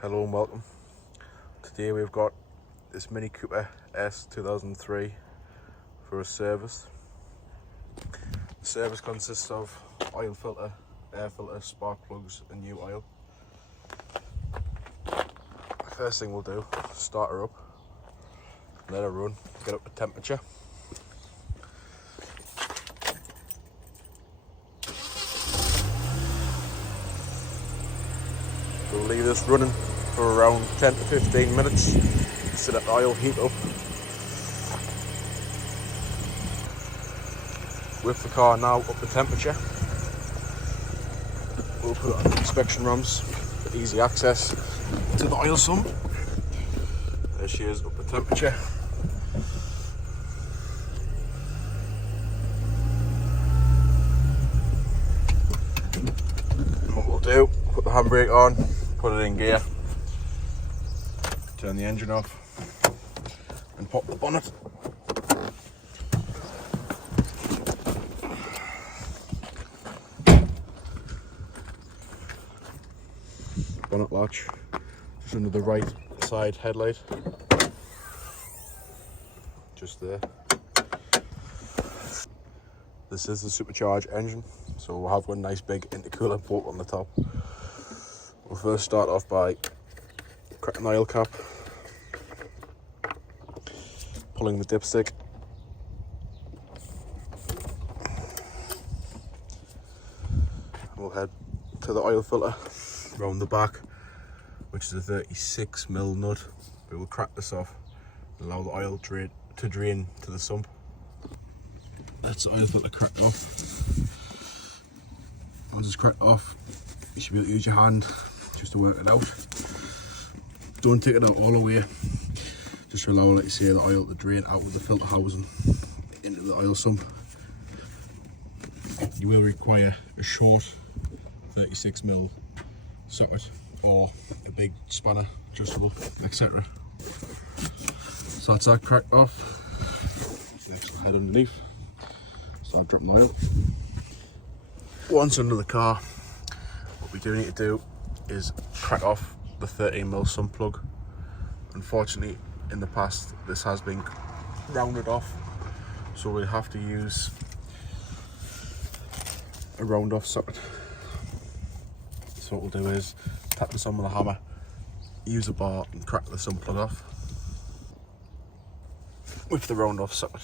Hello and welcome. Today we've got this Mini Cooper S 2003 for a service. The service consists of oil filter, air filter, spark plugs and new oil. First thing we'll do, start her up, let her run, get up to temperature. We'll leave this running for around 10 to 15 minutes so that the oil heat up. With the car now up to temperature, we'll put it on the inspection ramps for easy access to the oil sump. There she is, up to temperature. And what we'll do, put the handbrake on, put it in gear, turn the engine off and pop the bonnet. Bonnet latch just under the right side headlight, just there. This is the supercharged engine, so we'll have one nice big intercooler port on the top. We'll first start off by cracking the oil cap, pulling the dipstick, and we'll head to the oil filter round the back, which is a 36mm nut. We will crack this off and allow the oil to drain to the sump. That's the oil filter cracked off. Once it's cracked off, you should be able to use your hand just to work it out. Don't take it out all the way, just to allow, like you say, the oil to drain out of the filter housing into the oil sump. You will require a short 36mm socket or a big spanner, adjustable, etc. So that's that cracked off. Next we'll head underneath, start dropping oil. Once under the car, what we do need to do is crack off the 13mm sump plug. Unfortunately, in the past this has been rounded off, so we'll have to use a round off socket. So what we'll do is tap this on with a hammer, use a bar and crack the sump plug off. With the round off socket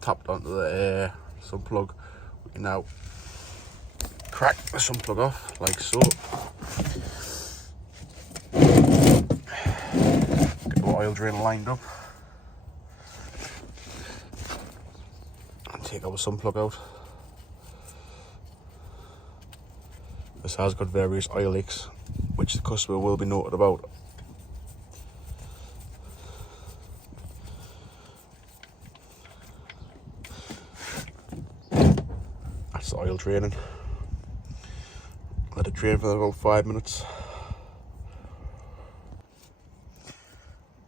tapped onto the sump plug, we can now crack the sump plug off like so. Get the oil drain lined up and take our sump plug out. This has got various oil leaks, which the customer will be noted about. That's the oil draining. Let it drain for about 5 minutes.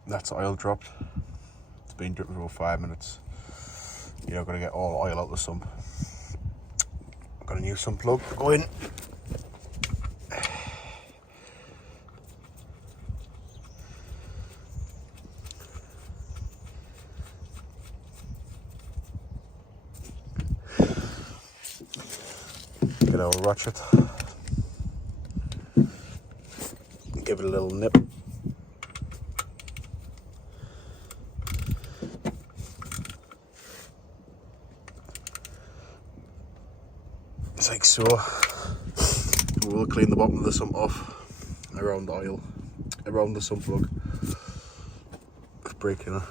That's oil dropped. It's been dripping for about 5 minutes. You're not going to get all the oil out of the sump. I've got a new sump plug to go in. Get our ratchet, give it a little nip. It's like so. We'll clean the bottom of the sump off around the oil, around the sump plug. It's breaking it.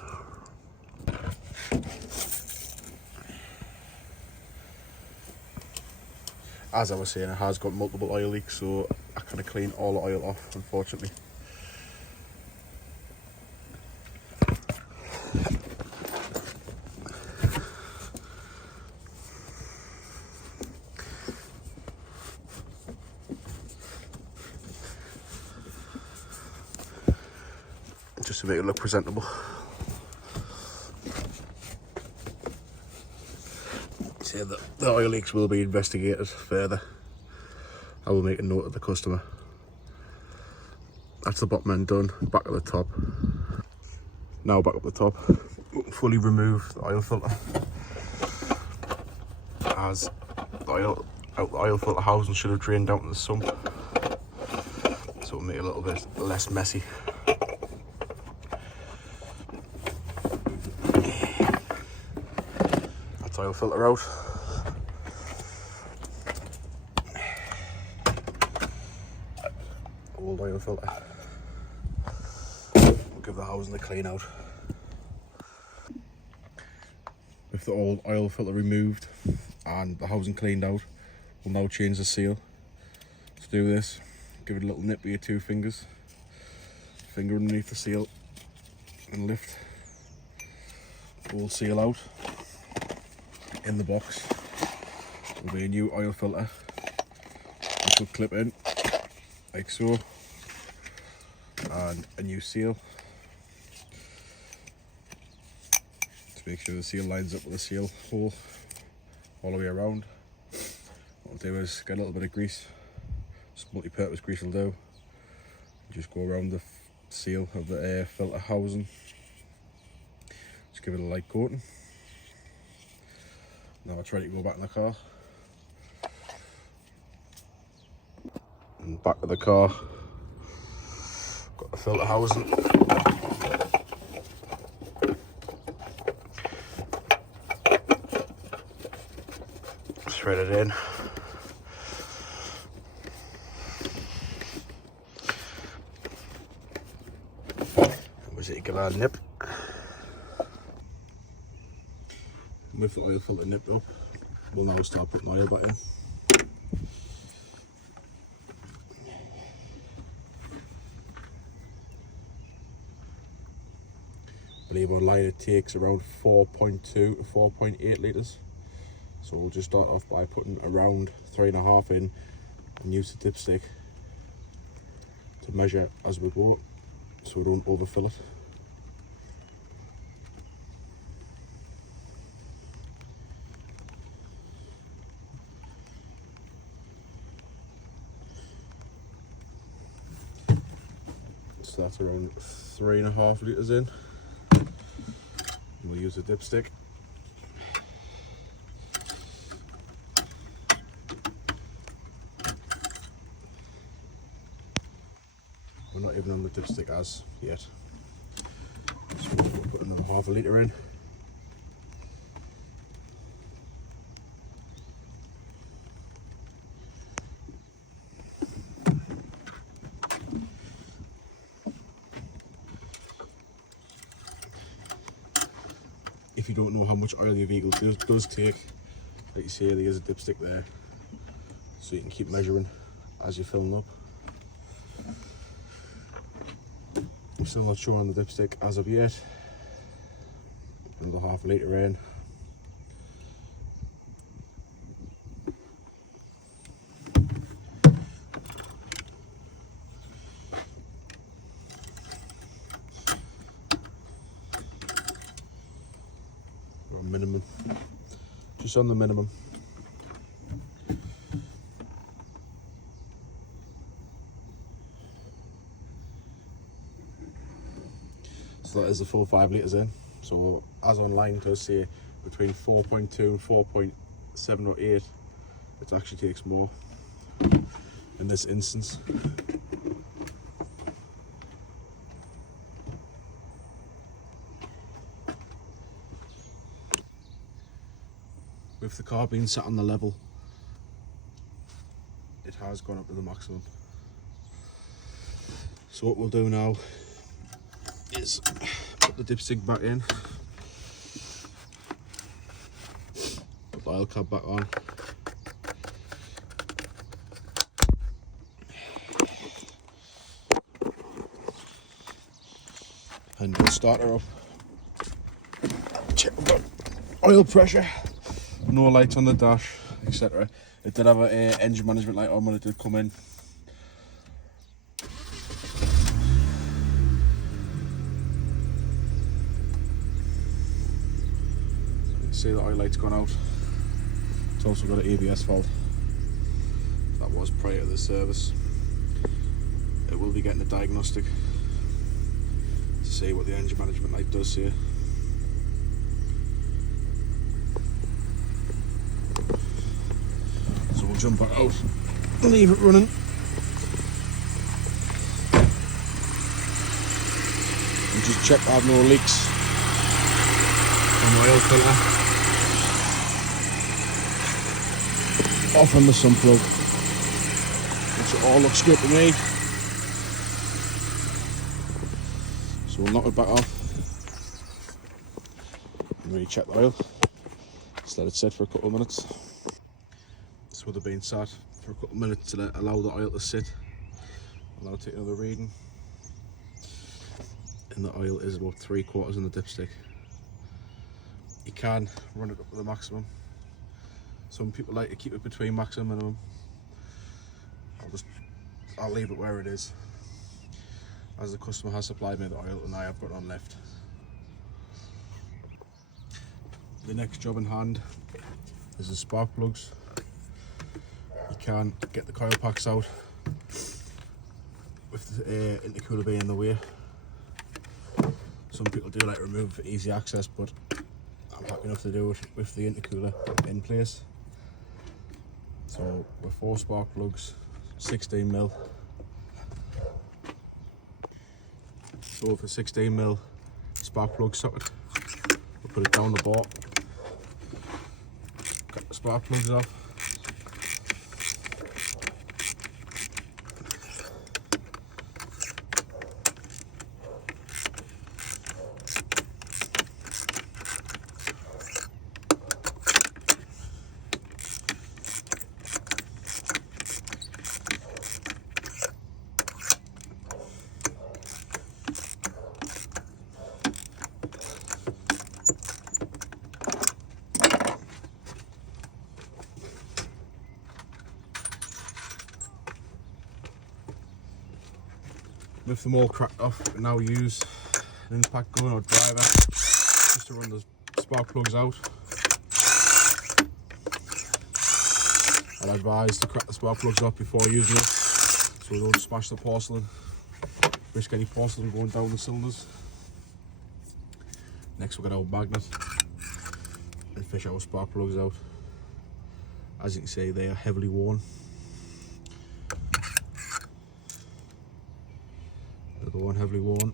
As I was saying, it has got multiple oil leaks, so I kind of clean all the oil off, unfortunately. Just to make it look presentable. So the oil leaks will be investigated further. I will make a note of the customer That's the bottom end done. Back at the top. Now back up the top. Fully remove the oil filter. As the oil out the oil filter housing should have drained out in the sump. So it'll make it a little bit less messy. That's oil filter out. Old oil filter. We'll give the housing a clean out. With the old oil filter removed and the housing cleaned out, we'll now change the seal. To do this, give it a little nip with your 2 fingers. Finger underneath the seal and lift. Pull seal out. In the box will be a new oil filter, which will clip in like so, and a new seal to make sure the seal lines up with the seal hole all the way around. What we'll do is get a little bit of grease, just multi-purpose grease will do. Just go around the seal of the air filter housing, just give it a light coating. Now it's ready to go back in the car. And back of the car, got the filter housing. Thread it in. And was it give it a nip? With the oil filter nipped up, we'll now start putting oil back in. I believe online it takes around 4.2 to 4.8 litres. So we'll just start off by putting around 3.5 in and use the dipstick to measure as we go, so we don't overfill it. So that's around 3.5 litres in. We'll use the dipstick. We're not even on the dipstick as yet. So we'll put another 1/2 litre in. If you don't know how much oil your vehicle does take, like you say, there's a dipstick there, so you can keep measuring as you're filling up. I'm still not sure on the dipstick as of yet. Another 1/2 litre in. Minimum, just on the minimum. So that is the full 5 litres in. So as online it does say between 4.2 and 4.7 or 8, it actually takes more in this instance. With the car being sat on the level, it has gone up to the maximum. So what we'll do now is put the dipstick back in, put the oil cap back on, and we'll start her up. Check the oil pressure. No lights on the dash, etc. It did have an engine management light on when it did come in. You can see the oil light's gone out. It's also got an ABS fault. That was prior to the service. It will we'll be getting a diagnostic to see what the engine management light does here. So we'll jump back out and leave it running. And just check I have no leaks on my oil filter. Off on the sump plug, which all looks good to me. So we'll knock it back off and recheck the oil. Just let it sit for a couple of minutes. This would have been sat for a couple of minutes to allow the oil to sit. I'll now take another reading. And the oil is about 3/4 in the dipstick. You can run it up to the maximum. Some people like to keep it between maximum and minimum. I'll leave it where it is, as the customer has supplied me the oil and I have got none left. The next job in hand is the spark plugs. You can get the coil packs out with the intercooler being in the way. Some people do like to remove it for easy access, but I'm happy enough to do it with the intercooler in place. So with 4 spark plugs, 16mm. So with a 16mm spark plug socket, we'll put it down the bore, cut the spark plugs off. With them all cracked off, we now use an impact gun or driver just to run the spark plugs out. I'd advise to crack the spark plugs off before using it, so we don't smash the porcelain, risk any porcelain going down the cylinders. Next we'll get our magnet and fish our spark plugs out. As you can see, they are heavily worn. The one heavily worn.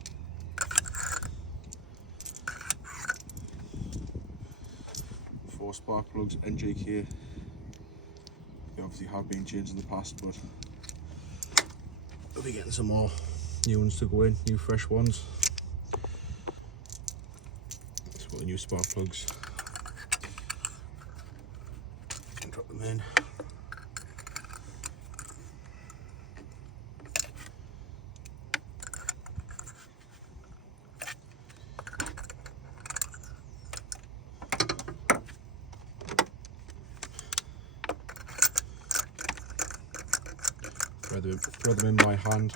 Four spark plugs, NGK. They obviously have been changed in the past, but we'll be getting some more new ones to go in, new fresh ones. Let's put the new spark plugs and drop them in. Thread them in by hand.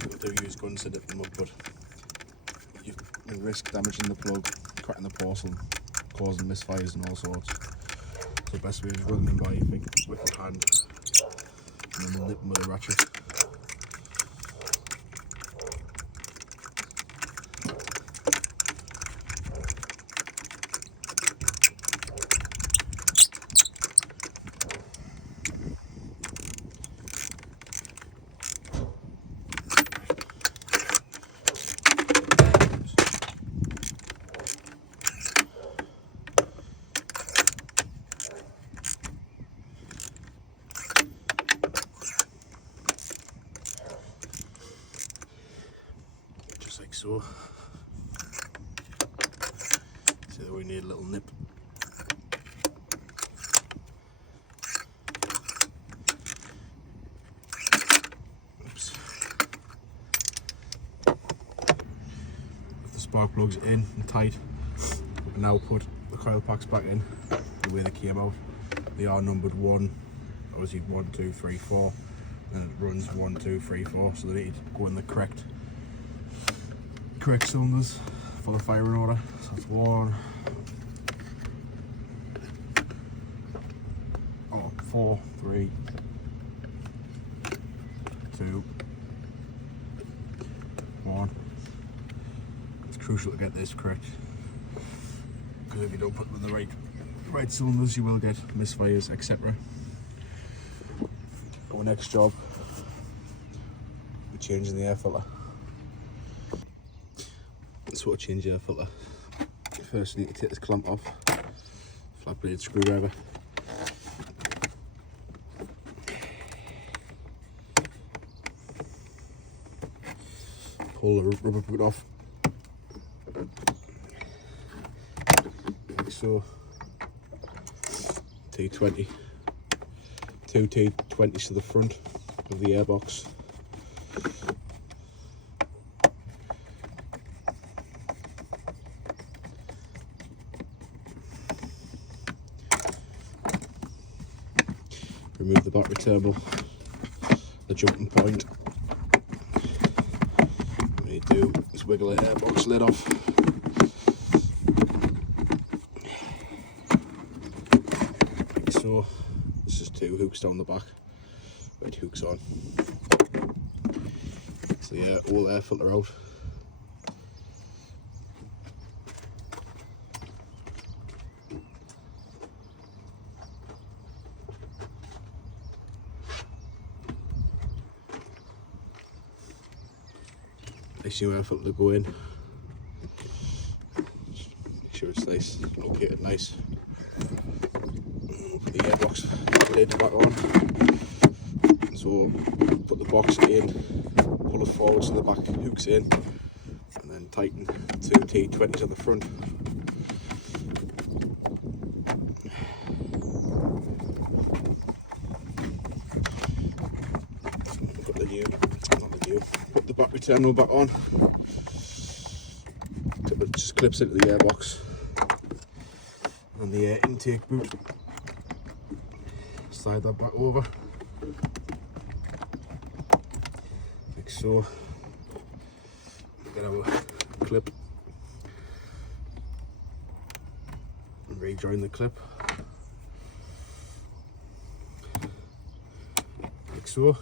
We do use guns to dip them up, but you risk damaging the plug, cracking the porcelain, causing misfires and all sorts. So the best way is run them by your finger with your hand and then we'll nip them with a ratchet. Like so. See that we need a little nip. Oops. With the spark plugs in and tight, we can now put the coil packs back in the way they came out. They are numbered 1 obviously 1, 2, 3, 4, and it runs 1, 2, 3, 4, so they need to go in the correct cylinders for the firing order. So that's 1, 4, 3, 2, 1. It's crucial to get this correct, because if you don't put them in the right cylinders, you will get misfires, etc. Our next job, we're changing the air filter. So we'll change the air filter. First, you need to take this clamp off, flat blade screwdriver. Pull the rubber boot off, like so. T20, 2 T20s to the front of the airbox. Remove the battery terminal, the jumping point. What you do is wiggle the airbox lid off. Like so. This is 2 hooks down the back, red hooks on. So yeah, all air filter out. Nice new air filter to go in. Make sure it's nice, located nice. Put the airbox lid back on. So put the box in, pull it forward so the back hooks in, and then tighten 2 T20s on the front. Put the battery terminal back on. It just clips into the airbox. And the air intake boot. Slide that back over. Like so. Get our clip. And rejoin the clip. Like so.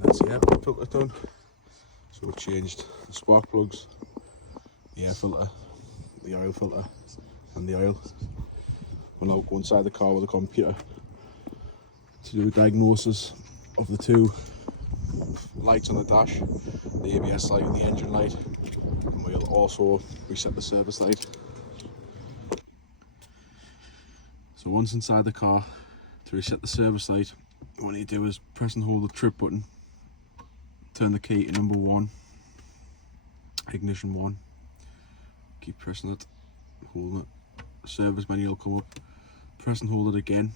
That's the air filter done. So we've changed the spark plugs, the air filter, the oil filter, and the oil. We'll now go inside the car with the computer to do a diagnosis of the 2 lights on the dash, the ABS light and the engine light. And we'll also reset the service light. So once inside the car, to reset the service light, what you need to do is press and hold the trip button. Turn the key to number 1, ignition 1, keep pressing it, holding it, service menu will come up, press and hold it again,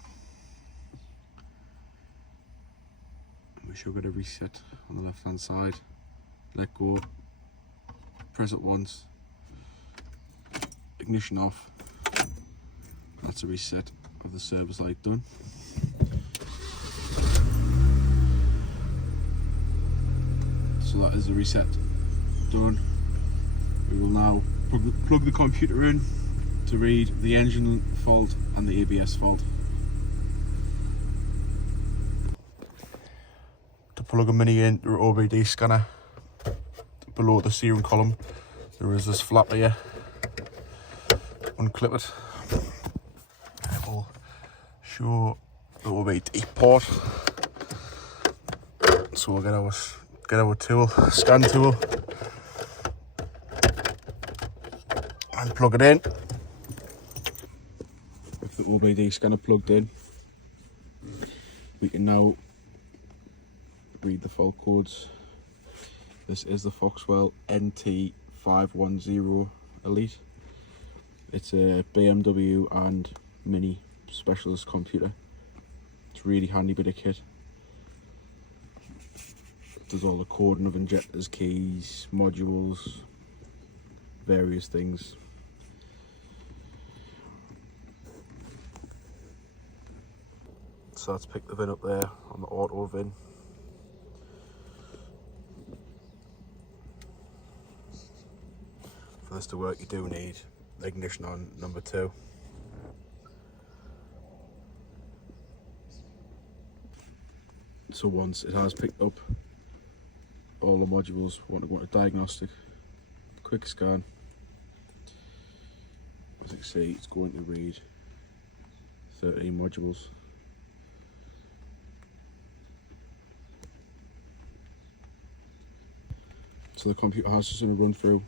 and we should get a reset on the left hand side, let go, press it once, ignition off, that's a reset of the service light done. So that is the reset done. We will now plug the computer in to read the engine fault and the ABS fault. To plug a mini into an OBD scanner, below the steering column there is this flap here. Unclip it. It will show the OBD port. So we'll get our tool, scan tool, and plug it in. With the OBD scanner plugged in, we can now read the fault codes. This is the Foxwell NT510 Elite. It's a BMW and Mini specialist computer. It's a really handy bit of kit. Does all the coding of injectors, keys, modules, various things. So let's pick the VIN up there on the auto VIN. For this to work, you do need the ignition on number 2. So once it has picked up all the modules, we want to go into diagnostic, quick scan. As you can see, it's going to read 13 modules. So the computer has just done a run through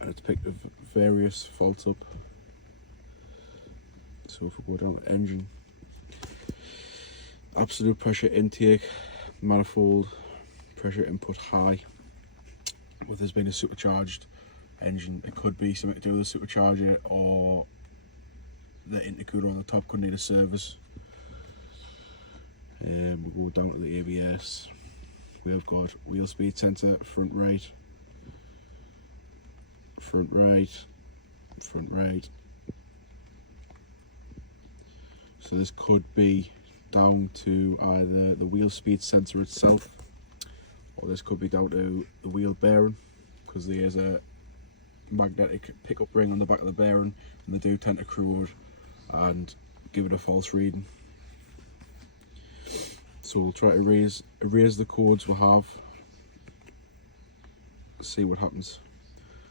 and it's picked various faults up. So if we go down to engine, absolute pressure intake, manifold pressure input high. With this being a supercharged engine, it could be something to do with the supercharger, or the intercooler on the top could need a service. We go down to the ABS. We have got wheel speed sensor, front right, front right, front right. So this could be down to either the wheel speed sensor itself, or this could be down to the wheel bearing, because there's a magnetic pickup ring on the back of the bearing, and they do tend to corrode and give it a false reading. So we'll try to erase the codes we have, see what happens,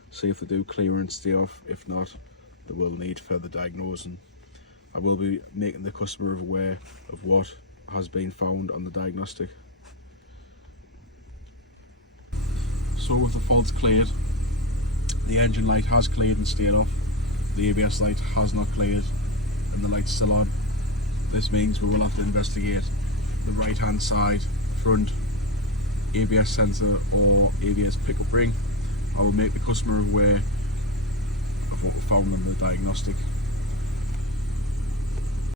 see if they do clear and stay off. If not, they will need further diagnosing. I will be making the customer aware of what has been found on the diagnostic. So with the faults cleared, the engine light has cleared and stayed off, the ABS light has not cleared and the light's still on. This means we will have to investigate the right hand side front ABS sensor or ABS pickup ring. I will make the customer aware of what we found on the diagnostic.